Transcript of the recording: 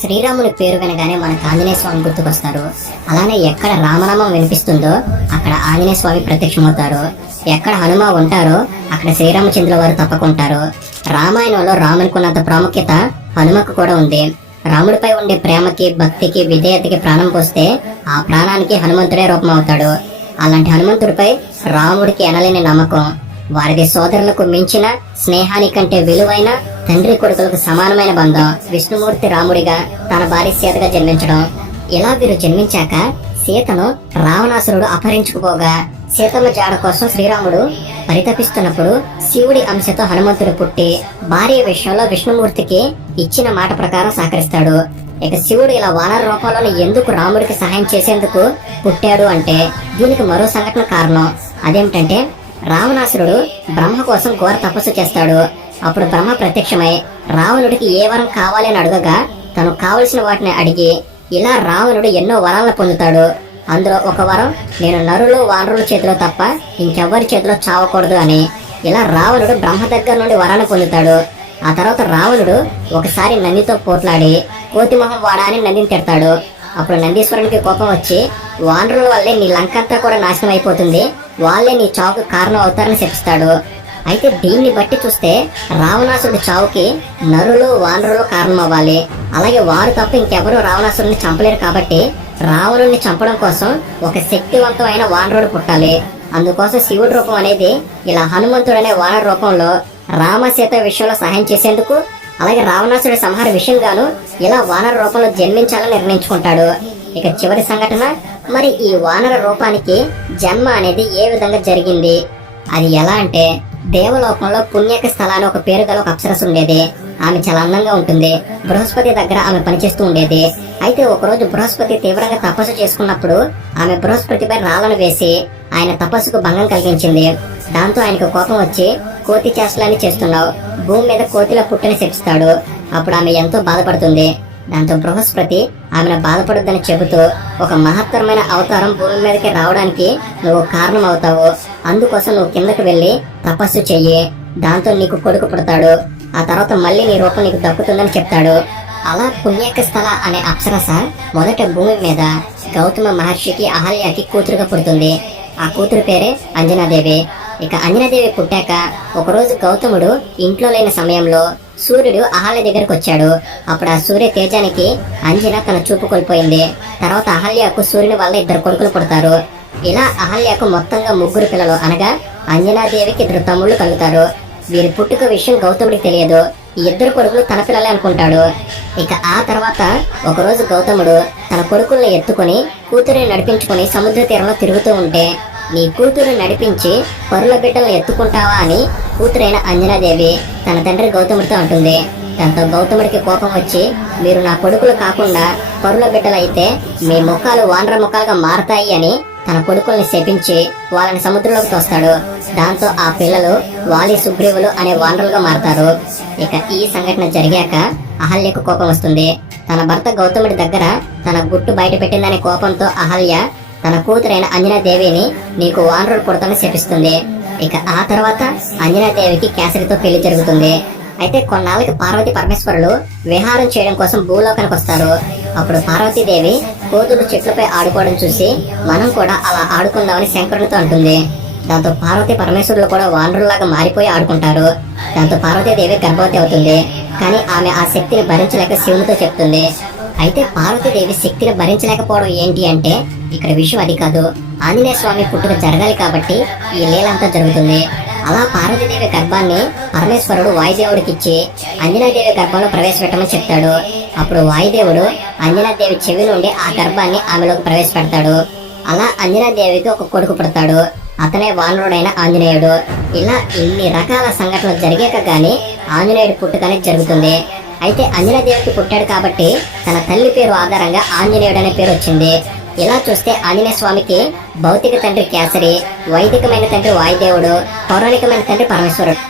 శ్రీరాముని పేరు వినగానే మనకు ఆంజనేయ స్వామి గుర్తుకొస్తారు. అలానే ఎక్కడ రామనామం వినిపిస్తుందో అక్కడ ఆంజనేయ స్వామి ప్రత్యక్షమవుతారు. ఎక్కడ హనుమ ఉంటారో అక్కడ శ్రీరామచంద్రుల వారు తప్పకుంటారు. రామాయణంలో రామునికి ఉన్నంత ప్రాముఖ్యత హనుమకు కూడా ఉంది. రాముడిపై ఉండే ప్రేమకి, భక్తికి, విధేయతకి ప్రాణం పోస్తే ఆ ప్రాణానికి హనుమంతుడే రూపం అవుతాడు. అలాంటి హనుమంతుడిపై రాముడికి ఎనలేని నమ్మకం. వారిది సోదరులకు మించిన, స్నేహానికంటే విలువైన, తండ్రి కొడుకులకు సమానమైన బంధం. విష్ణుమూర్తి రాముడిగా, తన భార్య సీతగా జన్మించడం. ఇలా వీరు జన్మించాక సీతను రావణాసురుడు అపహరించుకుపోగా సీతమ్మ జాడ కోసం శ్రీరాముడు పరితపిస్తున్నప్పుడు శివుడి అంశతో హనుమంతుడు పుట్టి భార్య విషయంలో విష్ణుమూర్తికి ఇచ్చిన మాట ప్రకారం సహకరిస్తాడు. ఇక శివుడు ఇలా వానర రూపంలో ఎందుకు రాముడికి సహాయం చేసేందుకు పుట్టాడు అంటే దీనికి మరో సంఘటన కారణం. అదేమిటంటే రావణాసురుడు బ్రహ్మ కోసం ఘోర తపస్సు చేస్తాడు. అప్పుడు బ్రహ్మ ప్రత్యక్షమై రావణుడికి ఏ వరం కావాలి అని అడగగా తను కావలసిన వాటిని అడిగి ఇలా రావణుడు ఎన్నో వరాలను పొందుతాడు. అందులో ఒక వరం, నేను నరులు వానరుల చేతిలో తప్ప ఇంకెవ్వరి చేతిలో చావకూడదు అని. ఇలా రావణుడు బ్రహ్మ దగ్గర నుండి వరాన్ని పొందుతాడు. ఆ తర్వాత రావణుడు ఒకసారి నందితో పోట్లాడి కోతిమొహం వాడా అని నందిని తిడతాడు. అప్పుడు నందీశ్వరునికి కోపం వచ్చి వానరుల వల్లే నీ లంకంతా కూడా నాశనం అయిపోతుంది, వాళ్ళే నీ చావుకు కారణం అవుతారని శపిస్తాడు. అయితే దీన్ని బట్టి చూస్తే రావణాసురుడి చావుకి నరులు వానరులు కారణం అవ్వాలి. అలాగే వారు తప్ప ఇంకెవరూ రావణాసురుడిని చంపలేరు కాబట్టి రావణుడిని చంపడం కోసం ఒక శక్తివంతమైన వానరుడు పుట్టాలి. అందుకోసం శివుడి రూపం అనేది ఇలా హనుమంతుడు అనే వానర రూపంలో రామసీత విషయంలో సహాయం చేసేందుకు, అలాగే రావణాసుడి సంహార విషయంగాను ఇలా వానర రూపంలో జన్మించాలని నిర్ణయించుకుంటాడు. ఇక చివరి సంఘటన, మరి ఈ వానర రూపానికి జన్మ అనేది ఏ విధంగా జరిగింది? అది ఎలా అంటే దేవలోకంలో పుణ్యక స్థలాన్ని ఒక పేరు గల ఒక అప్సరస ఉండేది. ఆమె చాలా అందంగా ఉంటుంది. బృహస్పతి దగ్గర ఆమె పనిచేస్తూ ఉండేది. అయితే ఒకరోజు బృహస్పతి తీవ్రంగా తపస్సు చేసుకున్నప్పుడు ఆమె బృహస్పతిపై రాళ్లను వేసి ఆయన తపస్సుకు భంగం కలిగించింది. దాంతో ఆయనకు కోపం వచ్చి కోతి చేష్టలని చేస్తున్నావు, భూమి మీద కోతిలో పుట్టని శపిస్తాడు. అప్పుడు ఆమె ఎంతో బాధపడుతుంది. దాంతో బృహస్పతి ఆమెను బాధపడొద్దని చెబుతూ ఒక మహత్తరమైన అవతారం భూమి మీదకి రావడానికి నువ్వు కారణం అవుతావు, అందుకోసం నువ్వు కిందకు వెళ్ళి తపస్సు చెయ్యి, దాంతో నీకు కొడుకు పుడతాడు, ఆ తర్వాత మళ్ళీ నీ రూపం నీకు దక్కుతుందని చెప్తాడు. అలా పుణ్యక స్థల అనే అప్సరస మొదట భూమి మీద గౌతమ మహర్షికి అహల్యకి కూతురుగా పుడుతుంది. ఆ కూతురు పేరే అంజనాదేవి. ఇక అంజనాదేవి పుట్టాక ఒకరోజు గౌతముడు ఇంట్లో లేని సమయంలో సూర్యుడు అహల్య దగ్గరకు వచ్చాడు. అప్పుడు ఆ సూర్య తేజానికి అంజన తన చూపు కోల్పోయింది. తర్వాత అహల్యకు సూర్యుని వల్ల 2 కొడుకులు పుడతారు. ఇలా అహల్యకు మొత్తంగా 3 పిల్లలు, అనగా అంజనాదేవికి 2 తమ్ముళ్ళు కలుగుతారు. వీరి పుట్టుక విషయం గౌతముడికి తెలియదు. ఈ 2 కొడుకులు తన పిల్లలే అనుకుంటాడు. ఇక ఆ తర్వాత ఒకరోజు గౌతముడు తన కొడుకుల్ని ఎత్తుకుని కూతురిని నడిపించుకుని సముద్ర తీరంలో తిరుగుతూ ఉంటే, నీ కూతురు నడిపించి పరుల బిడ్డలను ఎత్తుకుంటావా అని కూతురైన అంజనాదేవి తన తండ్రి గౌతముడితో అంటుంది. దాంతో గౌతముడికి కోపం వచ్చి, మీరు నా కొడుకులు కాకుండా పరుల బిడ్డలు అయితే మీ ముఖాలు వానర ముఖాలుగా మారతాయి అని తన కొడుకుల్ని శపించి వాళ్ళని సముద్రంలోకి తోస్తాడు. దాంతో ఆ పిల్లలు వాలి, సుగ్రీవులు అనే వానరులుగా మారతారు. ఇక ఈ సంఘటన జరిగాక అహల్యకు కోపం వస్తుంది. తన భర్త గౌతముడి దగ్గర తన గుట్టు బయట పెట్టిందనే కోపంతో అహల్య తన కూతురైన అంజనాదేవిని నీకు వానరుడు పుడతానని శపిస్తుంది. ఇక ఆ తర్వాత అంజనాదేవికి కేసరితో పెళ్లి జరుగుతుంది. అయితే కొన్నాళ్ళకి పార్వతి పరమేశ్వరులు విహారం చేయడం కోసం భూలోకానికి వస్తారు. అప్పుడు పార్వతీదేవి కోతులు చెట్లపై ఆడుకోవడం చూసి మనం కూడా అలా ఆడుకుందామని శంకరునితో అంటుంది. దాంతో పార్వతి పరమేశ్వరులు కూడా వానరులాగా మారిపోయి ఆడుకుంటారు. దాంతో పార్వతీదేవి గర్భవతి అవుతుంది. కానీ ఆమె ఆ శక్తిని భరించలేక శివునితో చెప్తుంది. అయితే పార్వతీదేవి శక్తిని భరించలేకపోవడం ఏంటి అంటే ఇక్కడ విషయం అది కాదు, ఆంజనేయ స్వామి పుట్టుక జరగాలి కాబట్టి ఈ లీలంతా జరుగుతుంది. అలా పార్వతీదేవి గర్భాన్ని పరమేశ్వరుడు వాయుదేవుడికి ఇచ్చి అంజనాదేవి గర్భంలో ప్రవేశపెట్టమని చెప్తాడు. అప్పుడు వాయుదేవుడు అంజనాదేవి చెవి నుండి ఆ గర్భాన్ని ఆమెలోకి ప్రవేశపెడతాడు. అలా అంజనాదేవికి ఒక కొడుకు పుడతాడు. అతనే వానరుడైన ఆంజనేయుడు. ఇలా ఇన్ని రకాల సంఘటనలు జరిగాక గానీ ఆంజనేయుడి పుట్టుక అనేది జరుగుతుంది. అయితే అంజనాదేవికి పుట్టాడు కాబట్టి తన తల్లి పేరు ఆధారంగా ఆంజనేయుడు అనే పేరు వచ్చింది. ఇలా చూస్తే ఆంజనేయ స్వామికి భౌతిక తండ్రి కేసరి, వైదికమైన తండ్రి వాయుదేవుడు, పౌరాణికమైన తండ్రి పరమేశ్వరుడు.